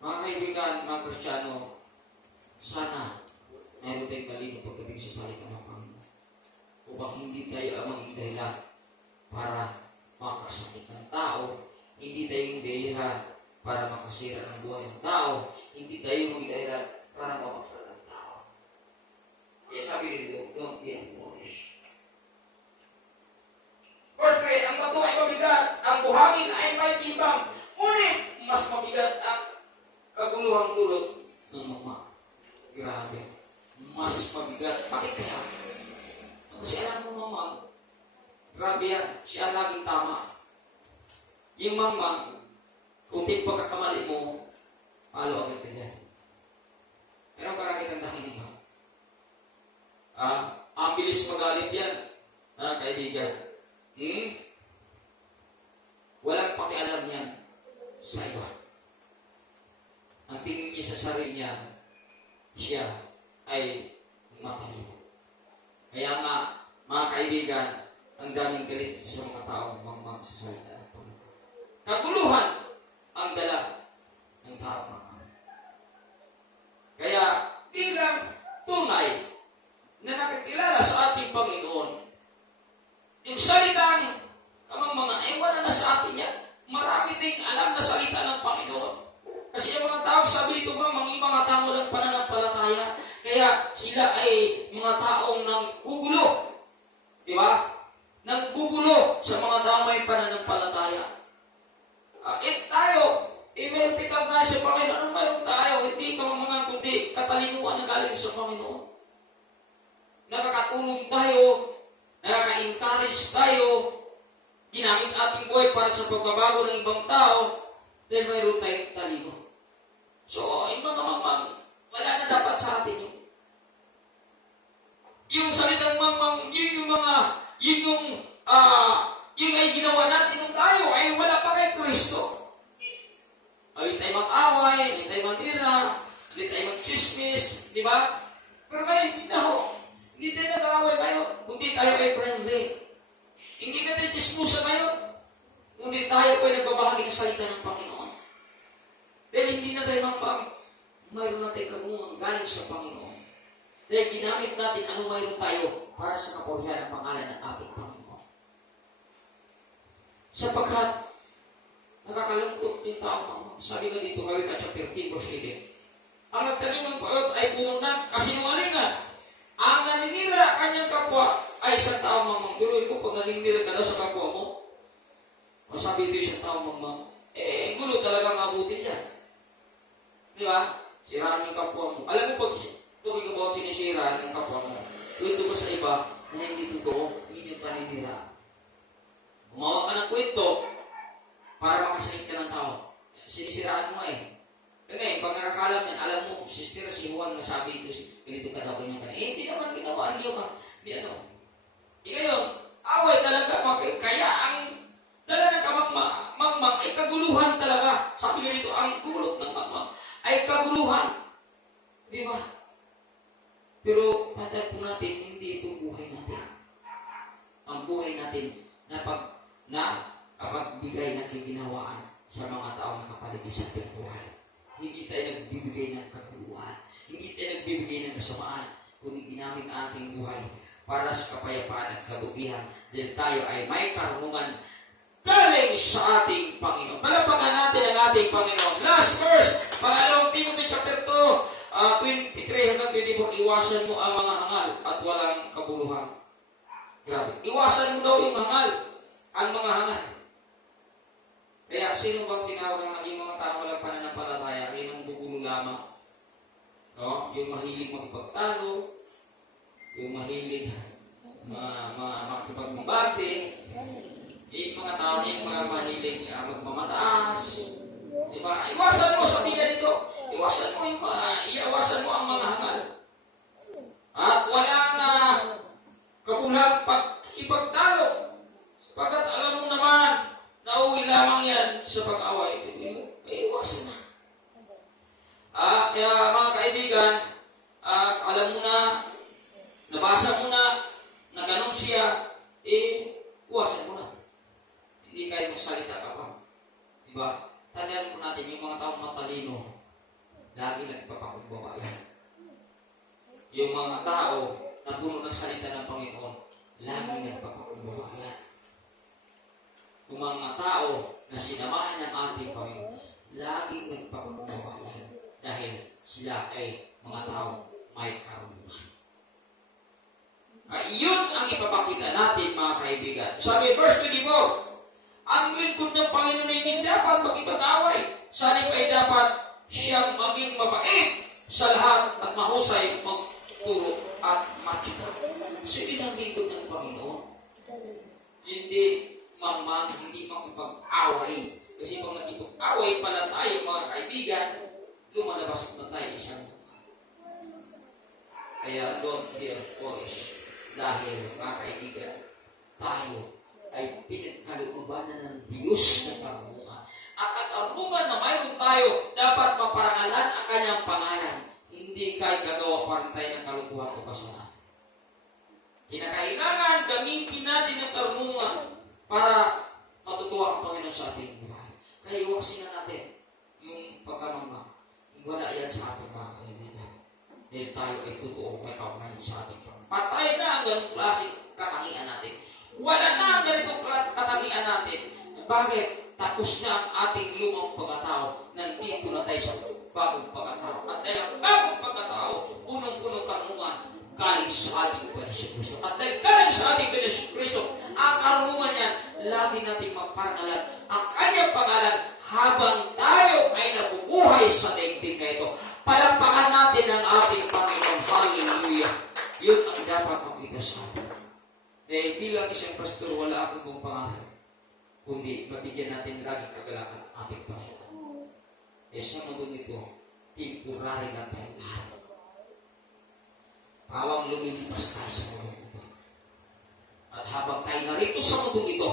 Mga kaibigan, mga Kristyano, sana mayroon tayong talino pagdating sa salita ng Panginoon. Upang hindi tayo ang maging dahilan para makasakit ng tao, hindi tayo yung dahilan para makasira ng buhay ng tao, hindi tayo maging dahilan para mamakasal ng tao. Kaya sabi nito, don't be foolish. Verse 3, ang bato ay mabigat, ang buhangin ay may ibang, ngunit mas mabigat ang kaguluhang dulot ng mama. Grabe. Mas mabigat. Bakit kaya? Kasi alam mo mama, grabe yan. Siya laging tama. Yung mama, kung kunting pagkakamali mo, palo agad ka dyan. Meron ka nakikita ng iba. Ang bilis magalit yan. Kaibigan. Walang pakialam yan sa iba. Ang tingin niya sa sarili niya, siya ay matalino. Kaya nga, mga kaibigan, ang daming galit sa mga taong magsasalita ng Panginoon. Kaguluhan ang dala ng taong mga. Kaya, bilang tunay na nakikilala sa ating Panginoon, yung salitang kamang mga, wala na sa atin yan. Marami ding alam na salita ng Panginoon. Kasi yung mga tao, sabi dito ba, mga tao lang pananampalataya, kaya sila ay mga taong nanggugulo. Di ba? Nanggugulo sa mga tao may pananampalataya. Tayo, meron tikang na sa Panginoon. Anong mayroon tayo? Hindi ka mga kundi katalinuan na galing sa Panginoon. Nakakatulong tayo, nakaka-encourage tayo, ginamit ating buhay para sa pagbabago ng ibang tao, dahil mayroon tayong talino. So, yung mga mamang, wala na dapat sa atin yun. Yung salitang mamang, yun yung ay ginawa natin nung tayo, ay wala pa kay Kristo. Hindi tayo mag-away, hindi tayo mag-tira, hindi tayo mag-chismis, di ba? Pero ngayon, hindi na ho. Hindi tayo nag-away tayo, kundi tayo ay friendly. Hindi na tayo chismusa ngayon, kundi tayo po ay nagbabahagi ng salita ng Panginoon. Dahil hindi na tayo mayroon na tayo kagungan galing sa Panginoon. Dahil ginamit natin ano mayroon tayo para sa kapurihan ng pangalan ng ating Panginoon. Sapagkat nakakalungkot yung tao. Sabi nga dito, Galata chapter 3, verse 11. Ang nagtanim ng payot ay punong ng kasinungalingan. Ang naninira kanyang kapwa ay isang tao mamang. Guloy ko, pag naninira ka daw sa kapwa mo, masabi ito isang tao mamang, gulo talaga mabuti yan. Di ba? Siraan yung kapwa mo. Alam mo, pag ikaw sinisira yung kapwa mo, kwento ka sa iba na hindi totoo, yun yung paninira. Gumawa ka ng kwento para makasahit ka ng tao. Sinisiraan mo Ngayon, pag nakakalam yan, alam mo, sister, si Juan nasabi ito, ganito ka daw, ganyan ka na. Hindi naman ginawa, hindi ano. Ngayon, away talaga, kaya ang dala ng magmang ay kaguluhan talaga. Sabi nga dito, ang gulot ng magmang ay kaguluhan. Di ba? Pero, tandaan po natin, hindi ito buhay natin. Ang buhay natin na kapag bigay ng kiginawaan sa mga tao na kapaligid sa ating buhay. Hindi tayo nagbibigay ng kaguluhan. Hindi tayo nagbibigay ng kasamaan. Kundi ginamit ang ating buhay para sa kapayapaan at kabutihan. Dahil tayo ay may karunungan galing sa ating Panginoon. Palapagan natin ang ating Panginoon. Last verse, pangalawang Timothy chapter 2, 23 hanggang 24, iwasan mo ang mga hangal at walang kabuluhan. Grabe. Iwasan mo daw yung hangal, ang mga hangal. Kaya sino bang sinawag ng naging mga tao walang pananampalataya? Yun ang gugulo lamang. No? Yung mahilig makipagtalo, yung mahilig makipagbabate, yung mga tao na yung mga mahilig magmamataas. Diba? Iwasan mo, sabi ka dito, iwasan mo ang mga hangal. At wala na kabulang pagkipagtalo. Pagkat alam mo naman, nauwi lamang yan sa pag-away. Iwasan na. Kaya mga kaibigan, alam mo na, nabasa mo na ganun siya, iwasan mo na. Hindi kayo magsalita ka pa. Diba? Tandaan po natin, yung mga taong matalino, lagi nagpapakumbaba yan. Yung mga tao na puno ng salita ng Panginoon, lagi nagpapakumbaba yan. Yung mga tao na sinamahan ng ating Panginoon, laging nagpapakumbaba yan. Dahil sila ay mga tao may karunungan. Yun ang ipapakita natin, mga kaibigan. Sabi, verse 24, ang lingkod ng Panginoon ay hindi dapat makipag-away. Sanib ay dapat siyang maging mabait sa lahat at mahusay magturo at makita. Sige ang lingkod ng Panginoon. Hindi hindi makipag-away. Kasi kung nakipag-away pala tayo, mga kaibigan, lumalabas na tayo isang. Kaya don't feel foolish. Dahil, mga kaibigan, tayo ay pinagkaloobanan ng Diyos ng karunungan. At ang karunungan na mayroon tayo, dapat maparangalan ang kanyang pangalan. Hindi kahit gagawa pa rin tayo ng kalukuhan o kasalanan. Kinakailangan gamitin natin ang karunungan para matutuwa ang Panginoon sa ating buhay. Kaya iwasin na natin yung pagkamangma. Wala yan sa ating mga kaibigan. Dahil tayo ay totoo may kaunahin sa ating Panginoon. Patay na ang ganong klase katangian natin. Wala na ang ganitong katangian natin. Bakit? Tapos na ang ating lumang pagkatao. Nandito na tayo sa bagong pagkatao. At dahil ang bagong pagkatao, punong-punong karunungan, galing sa ating Panginoon Kristo. At dahil galing sa ating Panginoon Kristo, ang karunungan niyan, lagi natin magparangalan ang kanyang pangalan habang tayo ay nabubuhay sa daigdig na ito. Palampakan natin ang ating Panginoon. Hallelujah. Yun ang dapat makita sa atin. Dahil bilang isang pastor, wala akong buong pangalan. Kundi mabigyan natin laging kagalakan ang ating Panginoon. Sa mundo nito, temporary na tayo lahat. Pawang lumilipas tayo sa mundo ito. At habang tayo narito sa mundo ito,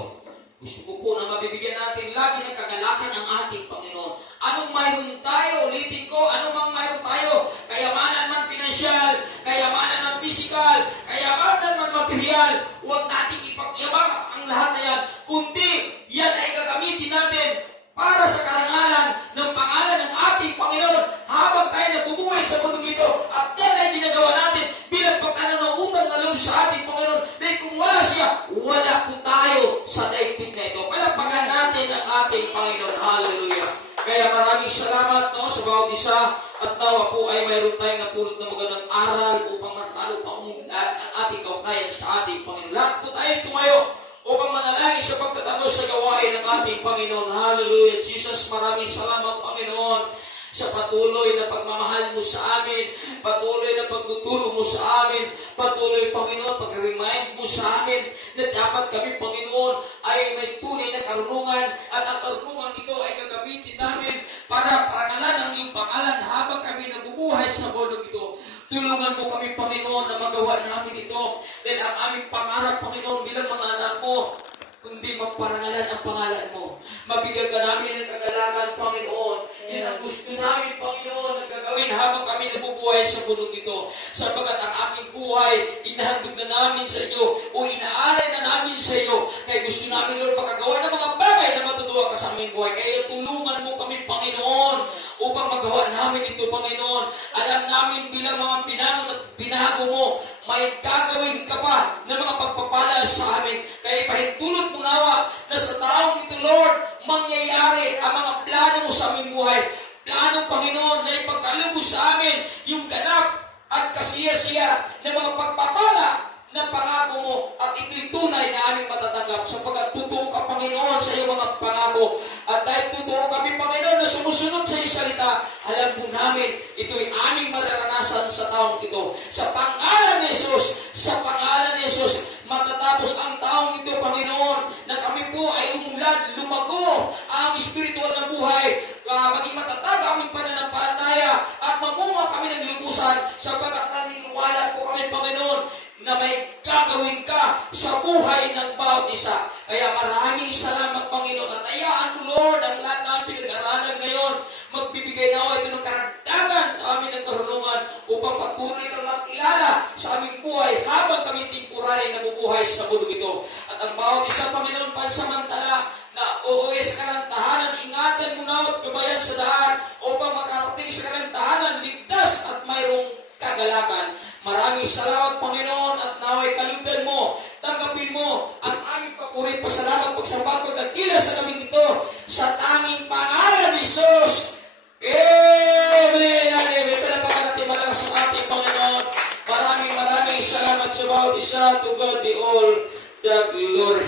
gusto ko po na mabibigyan natin lagi ng kagalakan ang ating Panginoon. Anong mayroon tayo? Ulitin ko, anong mang mayroon tayo? Kayamanan man pinansyal, kayamanan man physical, kayamanan man material, huwag natin ipagyabang ang lahat na yan. Kundi, yan ay gagamitin natin para sa karangalan ng pangalan ng ating Panginoon habang tayo nabubuhay sa mundo ito. At yan ay ginagawa natin bilang pagkananautang na loob sa ating Panginoon. Dahil kung wala siya, wala po tayo sa daigdig na ito. Palapakan natin ang ating Panginoon. Hallelujah. Kaya maraming salamat sa bawat isa at nawa po ay mayroon tayong napulot na magandang aral upang lalo pa umunlad ang ating kaugnayan sa ating Panginoon. Lahat po tayo tumayo upang manalangin sa pagtatapos sa gawain ng ating Panginoon. Hallelujah. Jesus, maraming salamat, Panginoon, sa patuloy na pagmamahal mo sa amin, patuloy na pagtuturo mo sa amin, patuloy, Panginoon, pag-remind mo sa amin na dapat kami, Panginoon, ay may tunay na karunungan at ang karunungan ito ay gagamitin namin para parangalan ang iyong pangalan habang kami nabubuhay sa mundo ito. Tulungan mo kami, Panginoon, na magawa namin ito dahil ang aming pangarap, Panginoon, bilang mga anak mo, kundi magparangalan ang pangalan mo. Mabigyan ka namin ng kagalakan, Panginoon. Yan ang gusto namin, Panginoon, na gagawin habang kami nabubuhay sa mundo ito. Sapagkat ang aming buhay, inahandog na namin sa iyo o inaalay na namin sa iyo. Kaya gusto namin, Lord, pagkagawa ng mga bagay na matutuwa ka sa aming buhay. Kaya tulungan mo kami, Panginoon, upang magawa namin ito, Panginoon. Alam namin bilang mga pinangon at binago mo, may gagawin ka pa ng mga pagpapala sa amin. Kaya pahintulot mo nawa na sa taong ito, Lord, mangyayari ang mga plano mo sa aming buhay. Plano, Panginoon, na ipagkalubos sa amin yung ganap at kasiya-siya ng mga pagpapala ng pangako mo at ito'y tunay na aming matatanggap sapagkat totoo ka, Panginoon, sa iyong mga pangako. At dahil totoo kami, Panginoon, na sumusunod sa iyong salita, alam po namin ito'y aming mararanasan sa taong ito. Sa pangalan ni Jesus, sa pangalan ni Jesus, matatapos ang taong ito, Panginoon, na kami po ay umulad, lumago ang spiritual na buhay, maging matatag ang aming pananampalataya at mamunga kami ng lubusan sapagkat naniniwala po kami, Panginoon, na may gagawin ka sa buhay ng bawat isa. Kaya maraming salamat, Panginoon, at hayaan mo, Lord, ang lahat ng pinag-aralan ngayon, magbibigay nawa ito ng karagdagan amin ng karunungan upang patuloy kang makilala sa aming buhay habang kami temporary na bubuhay sa mundo ito. At ang bawat isa, Panginoon, pansamantala na uuwi sa kanilang tahanan, ingatan mo na at gabayan sa daan upang makarating sa kanilang tahanan, ligtas at mayroong kagalakan. Maraming salamat, Panginoon, at naway kalugdan mo, tanggapin mo ang aming papurit pasalamat, pagsamba, pagdakila sa kaming ito sa tanging pangalan ni Jesus. Amen. Amen. Palapakan natin malakas ang ating Panginoon. Maraming salamat sa bawat isa. To God be all the glory.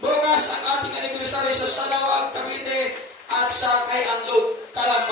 Bukas ang ating anniversary sa Salawag, Cavite at sa Kay Anlog, Calamba.